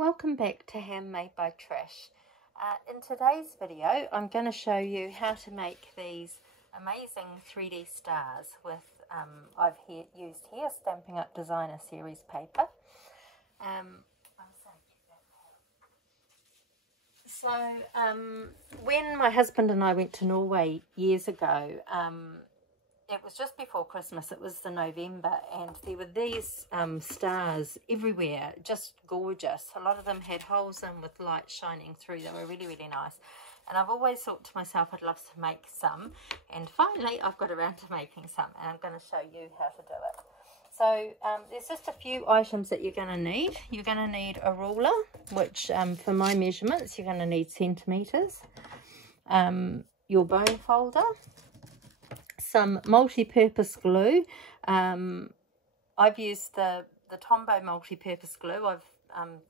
Welcome back to Handmade by Trish. In today's video I'm going to show you how to make these amazing 3D stars with I've used here Stampin' Up! Designer series paper. When my husband and I went to Norway years ago, it was just before Christmas, it was the November, and there were these stars everywhere, just gorgeous. A lot of them had holes in with light shining through. They were really, really nice. And I've always thought to myself I'd love to make some, and finally I've got around to making some, and I'm going to show you how to do it. So there's just a few items that you're going to need. You're going to need a ruler, which for my measurements you're going to need centimetres, your bone folder, some multi-purpose glue. I've used the Tombow multi-purpose glue. I've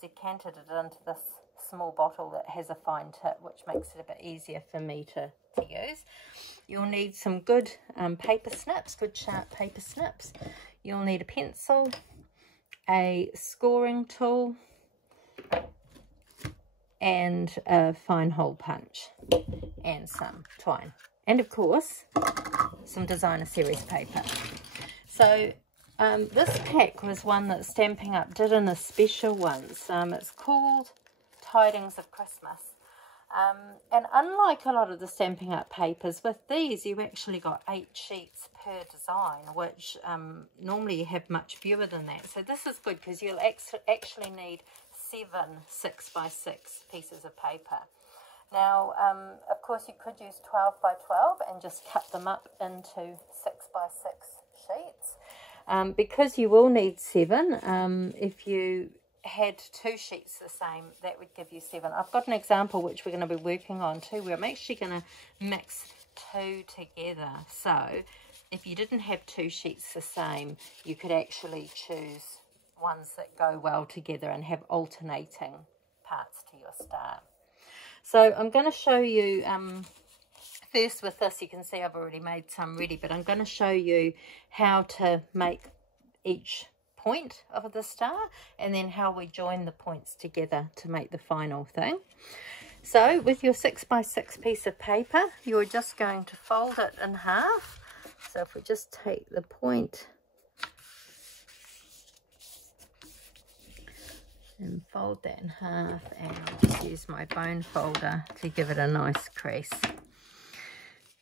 decanted it into this small bottle that has a fine tip, which makes it a bit easier for me to use. You'll need some good paper snips, good sharp paper snips. You'll need a pencil, a scoring tool, and a fine hole punch, and some twine, and of course some designer series paper. So this pack was one that Stampin' Up! Did in a special once. It's called Tidings of Christmas. And unlike a lot of the Stampin' Up! Papers, with these you actually got 8 sheets per design, which normally you have much fewer than that. So this is good because you'll actually need 7 6x6 pieces of paper. Now, of course, you could use 12 by 12 and just cut them up into 6x6 sheets. Because you will need 7, if you had 2 sheets the same, that would give you 7. I've got an example which we're going to be working on too, where I'm actually going to mix 2 together. So, if you didn't have 2 sheets the same, you could actually choose ones that go well together and have alternating parts to your star. So I'm going to show you, first with this, you can see I've already made some ready, but I'm going to show you how to make each point of the star and then how we join the points together to make the final thing. So with your 6x6 piece of paper, you're just going to fold it in half. So if we just take the point and fold that in half, and I'll just use my bone folder to give it a nice crease.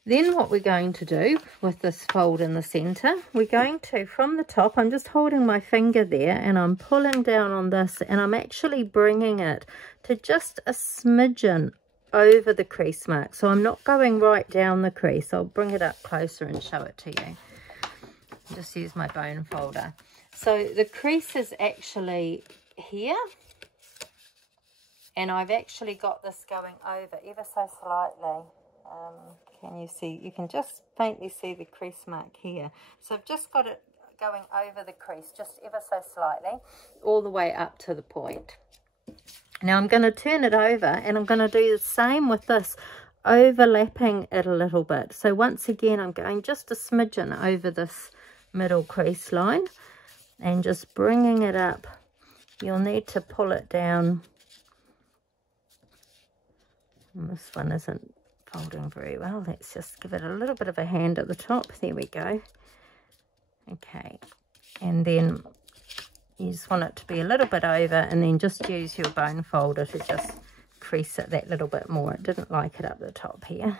Then what we're going to do with this fold in the center, we're going to, from the top, I'm just holding my finger there and I'm pulling down on this, and I'm actually bringing it to just a smidgen over the crease mark. So I'm not going right down the crease. I'll bring it up closer and show it to you. Just use my bone folder. So the crease is actually here, and I've actually got this going over ever so slightly. Can you see? You can just faintly see the crease mark here. So I've just got it going over the crease just ever so slightly, all the way up to the point. Now I'm going to turn it over, and I'm going to do the same with this, overlapping it a little bit. So once again I'm going just a smidgen over this middle crease line and just bringing it up. You'll need to pull it down. And this one isn't folding very well. Let's just give it a little bit of a hand at the top. There we go. Okay. And then you just want it to be a little bit over, and then just use your bone folder to just crease it that little bit more. It didn't like it up the top here.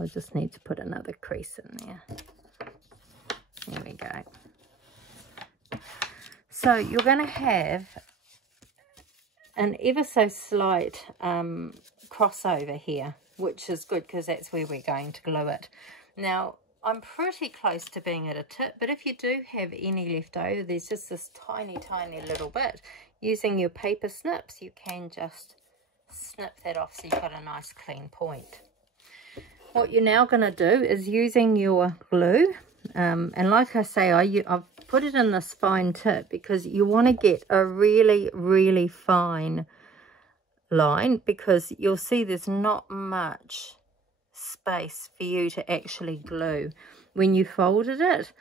I just need to put another crease in there. There we go. So you're going to have an ever so slight crossover here, which is good because that's where we're going to glue it. Now, I'm pretty close to being at a tip, but if you do have any left over, there's just this tiny, tiny little bit. Using your paper snips, you can just snip that off so you've got a nice clean point. What you're now going to do is using your glue, and like I say, I've put it in this fine tip because you want to get a really, really fine line, because you'll see there's not much space for you to actually glue. When you folded it,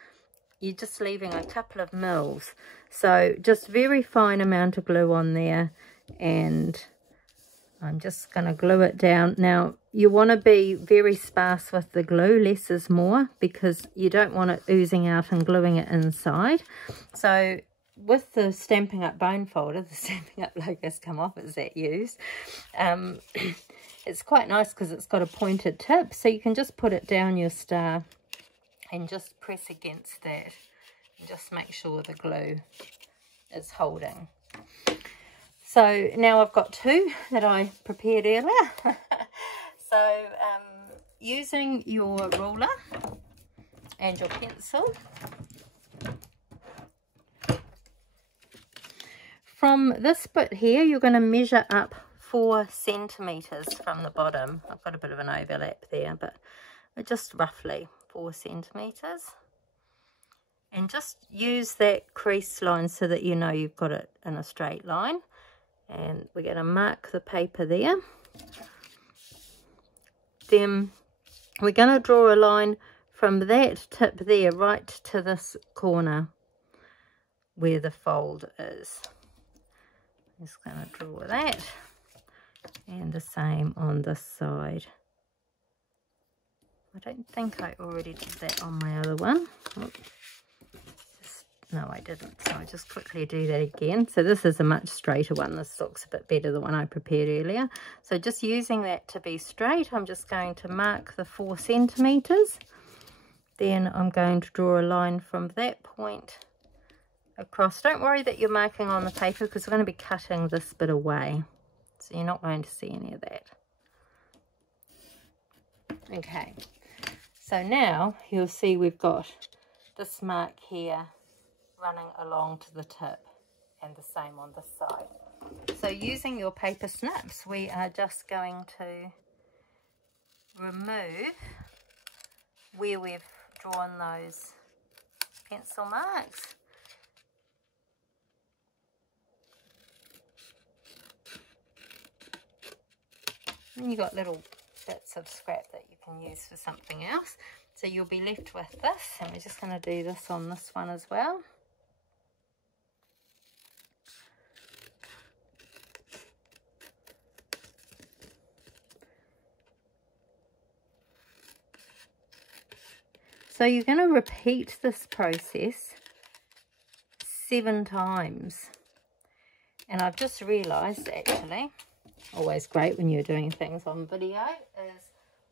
you're just leaving a couple of mils. So just very fine amount of glue on there, and I'm just going to glue it down. Now, you want to be very sparse with the glue, less is more, because you don't want it oozing out and gluing it inside. So with the Stampin' Up bone folder, the Stampin' Up logo's come off as that used. It's quite nice because it's got a pointed tip, so you can just put it down your star and just press against that and just make sure the glue is holding. So now I've got two that I prepared earlier. So using your ruler and your pencil, from this bit here you're going to measure up 4 centimeters from the bottom. I've got a bit of an overlap there, but just roughly 4 centimeters. And just use that crease line so that you know you've got it in a straight line. And we're going to mark the paper there. Then we're going to draw a line from that tip there right to this corner where the fold is. Just going to draw that, and the same on this side. I don't think I already did that on my other one. No, I didn't, so I'll just quickly do that again. So this is a much straighter one. This looks a bit better than the one I prepared earlier. So just using that to be straight, I'm just going to mark the 4 centimeters. Then I'm going to draw a line from that point across. Don't worry that you're marking on the paper, because we're going to be cutting this bit away. So you're not going to see any of that. Okay, so now you'll see we've got this mark here running along to the tip, and the same on this side. So using your paper snips, we are just going to remove where we've drawn those pencil marks. And you've got little bits of scrap that you can use for something else. So you'll be left with this, and we're just going to do this on this one as well. So you're going to repeat this process 7 times. And I've just realised, actually, always great when you're doing things on video, is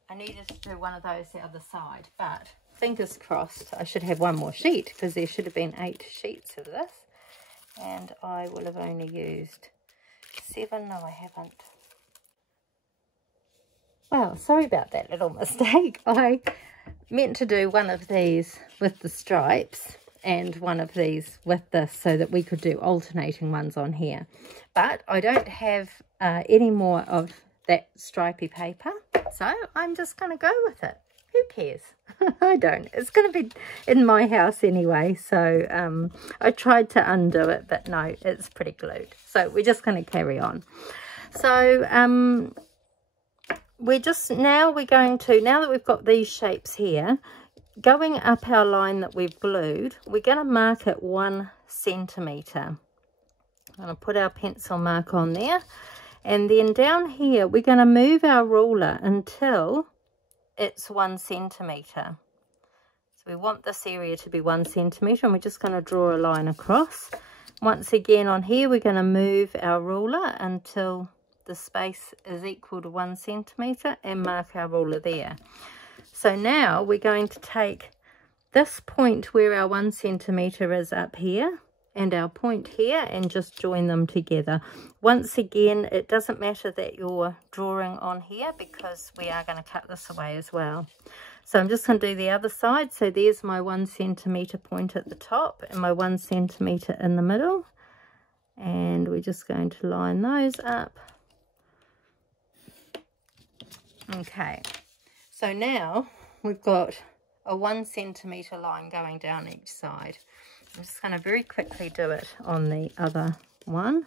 I needed to do one of those the other side. But fingers crossed, I should have one more sheet, because there should have been 8 sheets of this. And I will have only used 7. No, I haven't. Well, sorry about that little mistake. I meant to do one of these with the stripes and one of these with this, so that we could do alternating ones on here. But I don't have any more of that stripy paper, so I'm just going to go with it. Who cares? I don't. It's going to be in my house anyway, so I tried to undo it, but no, it's pretty glued. So we're just going to carry on. So we're going to, now that we've got these shapes here, going up our line that we've glued, we're going to mark it 1 centimetre. I'm going to put our pencil mark on there, and then down here we're going to move our ruler until it's 1 centimetre. So we want this area to be 1 centimetre, and we're just going to draw a line across. Once again on here we're going to move our ruler until the space is equal to 1 centimetre and mark our ruler there. So now we're going to take this point where our 1 centimetre is up here and our point here and just join them together. Once again, it doesn't matter that you're drawing on here, because we are going to cut this away as well. So I'm just going to do the other side. So there's my 1 centimetre point at the top and my 1 centimetre in the middle. And we're just going to line those up. Okay, so now we've got a 1 centimetre line going down each side. I'm just going to very quickly do it on the other one.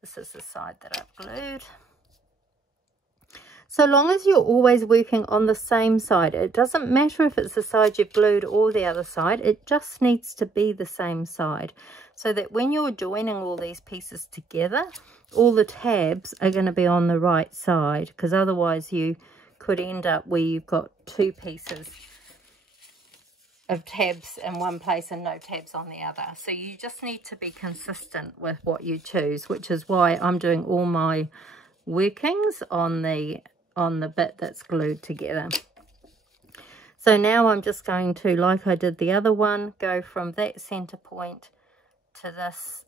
This is the side that I've glued. So long as you're always working on the same side, it doesn't matter if it's the side you've glued or the other side, it just needs to be the same side. So that when you're joining all these pieces together, all the tabs are going to be on the right side, because otherwise you could end up where you've got two pieces of tabs in one place and no tabs on the other. So you just need to be consistent with what you choose, which is why I'm doing all my workings on the bit that's glued together. So now I'm just going to, like I did the other one, go from that center point to this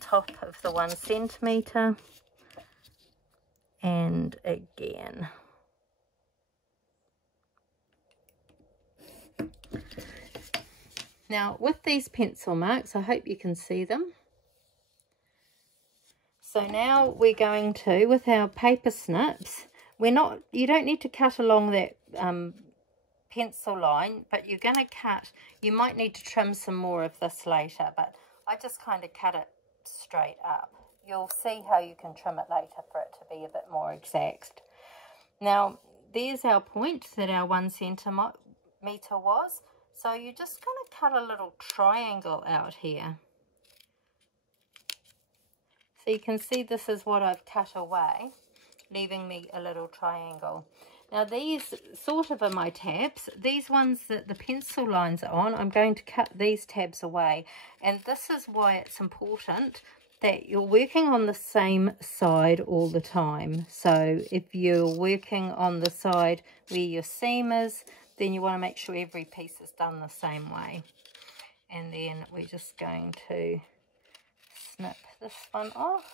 top of the 1 centimeter, and again. Now with these pencil marks, I hope you can see them. So now we're going to, with our paper snips, you don't need to cut along that pencil line, but you're going to cut, you might need to trim some more of this later, but I just kind of cut it straight up. You'll see how you can trim it later for it to be a bit more exact. Now there's our point that our 1 centimeter was. So you're just going to cut a little triangle out here. So you can see this is what I've cut away, leaving me a little triangle. Now these sort of are my tabs. These ones that the pencil lines are on, I'm going to cut these tabs away. And this is why it's important that you're working on the same side all the time. So if you're working on the side where your seam is, then you want to make sure every piece is done the same way. And then we're just going to snip this one off.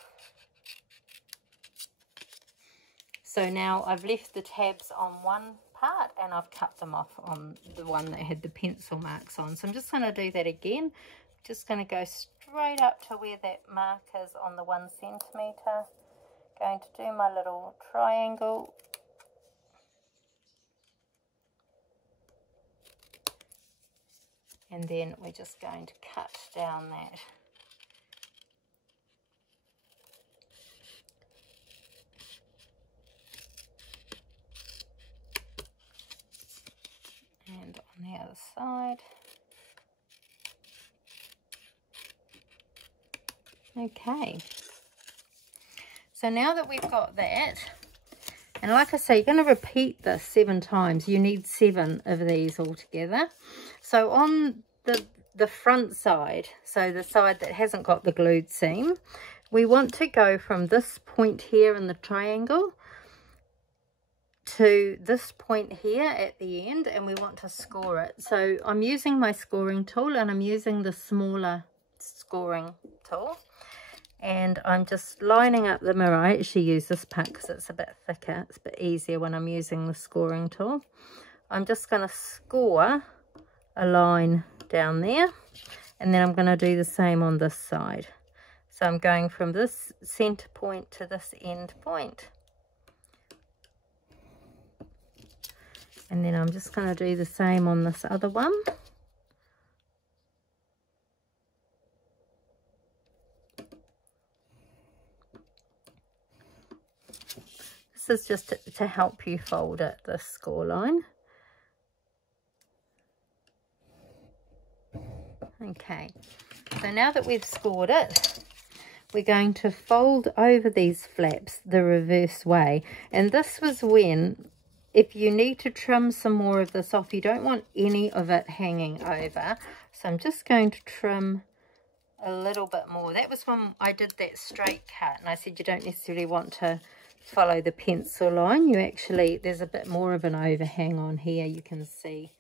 So now I've left the tabs on one part and I've cut them off on the one that had the pencil marks on. So I'm just going to do that again. Just going to go straight up to where that mark is on the 1 centimeter. Going to do my little triangle. And then we're just going to cut down that. And on the other side. Okay. So now that we've got that, and like I say, you're going to repeat this 7 times. You need 7 of these all together. So on the front side, so the side that hasn't got the glued seam, we want to go from this point here in the triangle to this point here at the end, and we want to score it. So I'm using my scoring tool, and I'm using the smaller scoring tool, and I'm just lining up the mirror. I actually use this part because it's a bit thicker. It's a bit easier when I'm using the scoring tool. I'm just going to score a line down there, and then I'm going to do the same on this side. So I'm going from this center point to this end point. And then I'm just going to do the same on this other one. This is just to help you fold it, this score line. Okay, so now that we've scored it, we're going to fold over these flaps the reverse way. And this was when, if you need to trim some more of this off, you don't want any of it hanging over. So I'm just going to trim a little bit more. That was when I did that straight cut, and I said you don't necessarily want to follow the pencil line. You actually, there's a bit more of an overhang on here. You can see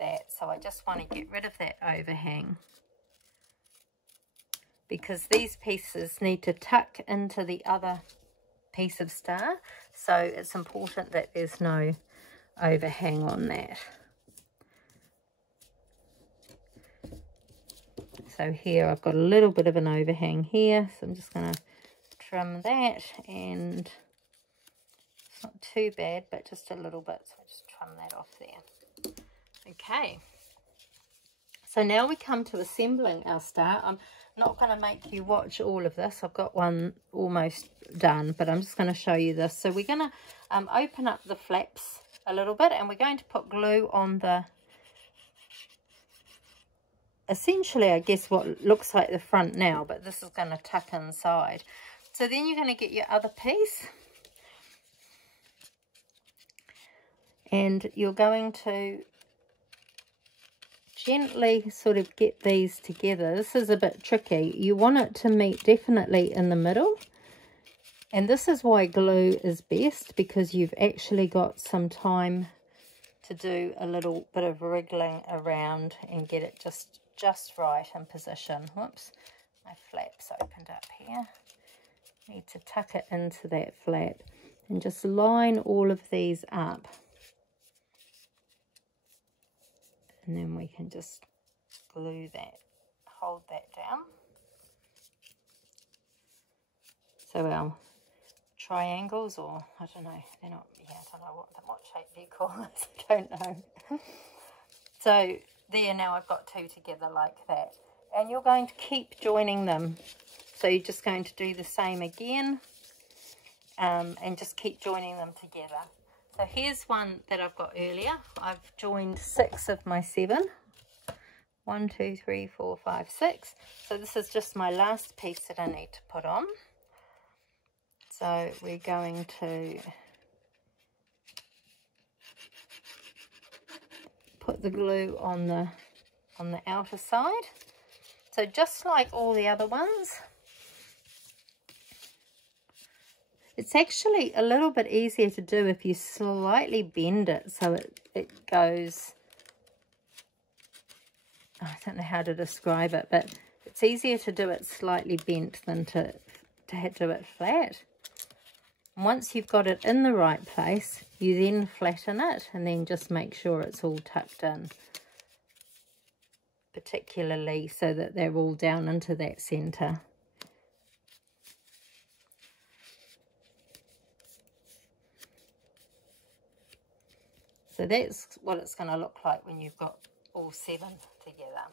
that. So I just want to get rid of that overhang, because these pieces need to tuck into the other piece of star, so it's important that there's no overhang on that. So here I've got a little bit of an overhang here, so I'm just going to trim that, and it's not too bad, but just a little bit, so I'll just trim that off there. Okay, So now we come to assembling our star. I'm not going to make you watch all of this. I've got one almost done, but I'm just going to show you this. So we're going to open up the flaps a little bit, and we're going to put glue on the, essentially I guess what looks like the front now, but this is going to tuck inside. So then you're going to get your other piece, and you're going to gently sort of get these together. This is a bit tricky. You want it to meet definitely in the middle, and this is why glue is best, because you've actually got some time to do a little bit of wriggling around and get it just right in position. Whoops, my flap's opened up here. Need to tuck it into that flap and just line all of these up. And then we can just glue that, hold that down. So our triangles, or I don't know, they're not, yeah, I don't know what shape they're called, I don't know. So there, now I've got two together like that. And you're going to keep joining them. So you're just going to do the same again, and just keep joining them together. So here's one that I've got earlier. I've joined 6 of my 7. 1, 2, 3, 4, 5, 6. So this is just my last piece that I need to put on. So we're going to put the glue on the outer side. So just like all the other ones, it's actually a little bit easier to do if you slightly bend it so it goes, I don't know how to describe it, but it's easier to do it slightly bent than to do it flat. And once you've got it in the right place, you then flatten it and then just make sure it's all tucked in, particularly so that they're all down into that center. So that's what it's going to look like when you've got all 7 together.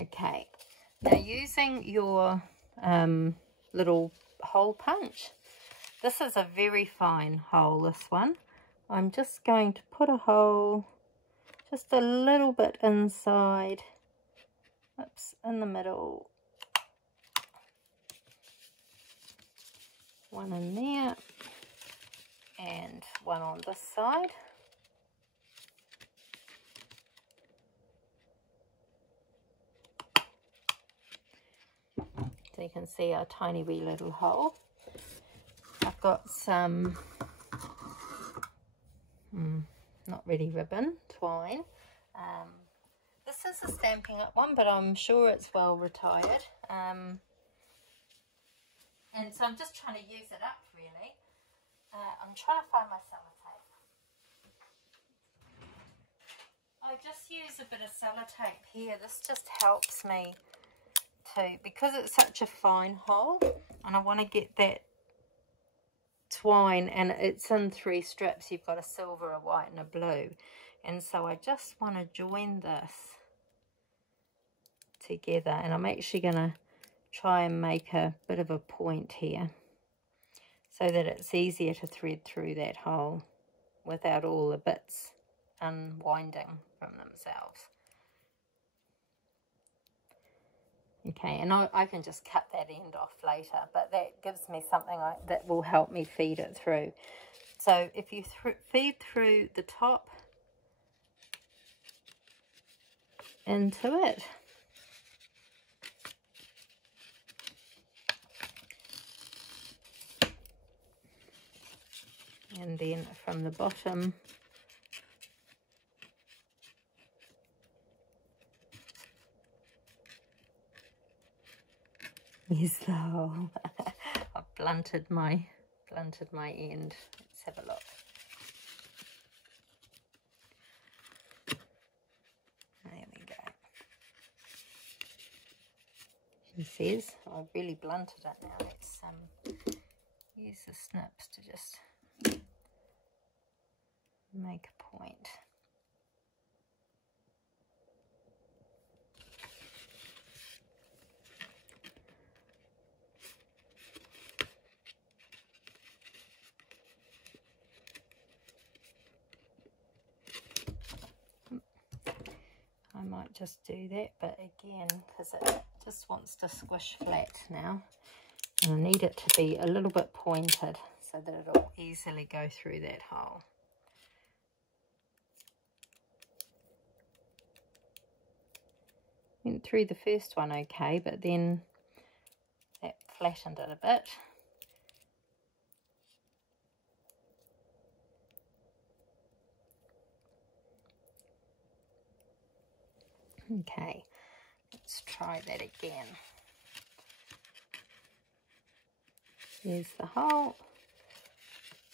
Okay, now using your little hole punch, this is a very fine hole, this one. I'm just going to put a hole just a little bit inside, oops, in the middle, one in there, and one on this side. So you can see our tiny wee little hole. I've got some, not really ribbon, twine. This is a Stampin' Up one, but I'm sure it's well retired. And so I'm just trying to use it up, really. I'm trying to find my sellotape. I just use a bit of sellotape here. This just helps me to, because it's such a fine hole, and I want to get that twine, and it's in 3 strips. You've got a silver, a white, and a blue. And so I just want to join this together, and I'm actually going to try and make a bit of a point here so that it's easier to thread through that hole without all the bits unwinding from themselves. Okay, and I can just cut that end off later, but that gives me something that will help me feed it through. So if you feed through the top into it, and then from the bottom is the hole. I've blunted my end. Let's have a look. There we go. She says I've really blunted it now. Let's use the snips to just make a point. might just do that, but again, because it just wants to squish flat now, and I need it to be a little bit pointed so that it'll easily go through that hole. Went through the first one okay, but then that flattened it a bit. Okay, let's try that again. There's the hole.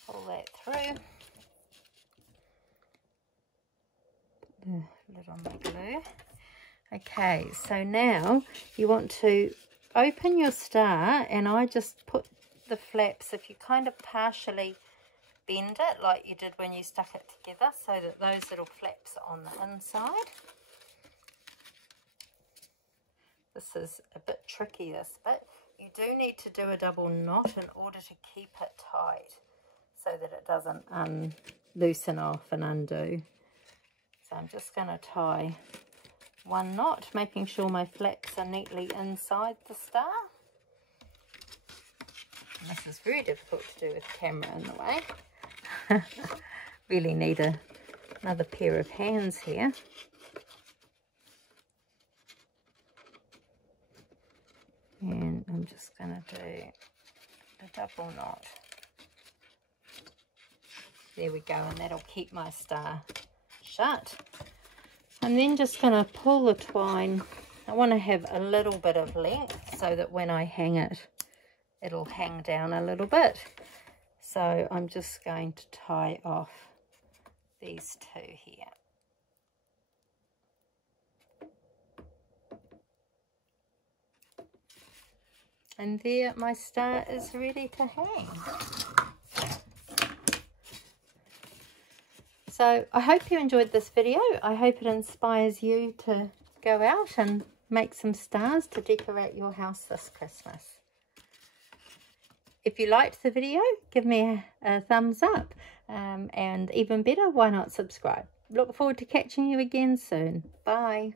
Pull that through. Put the lid on the glue. Okay, so now you want to open your star, and I just put the flaps, if you kind of partially bend it like you did when you stuck it together, so that those little flaps are on the inside. This is a bit tricky, this bit. You do need to do a double knot in order to keep it tight so that it doesn't loosen off and undo. So I'm just going to tie one knot, making sure my flaps are neatly inside the star. And this is very difficult to do with the camera in the way. Really need another pair of hands here. And I'm just going to do a double knot. There we go, and that'll keep my star shut. I'm then just going to pull the twine. I want to have a little bit of length so that when I hang it, it'll hang down a little bit. So I'm just going to tie off these two here. And there my star is ready to hang. So I hope you enjoyed this video. I hope it inspires you to go out and make some stars to decorate your house this Christmas. If you liked the video, give me a thumbs up. And even better, why not subscribe? Look forward to catching you again soon. Bye.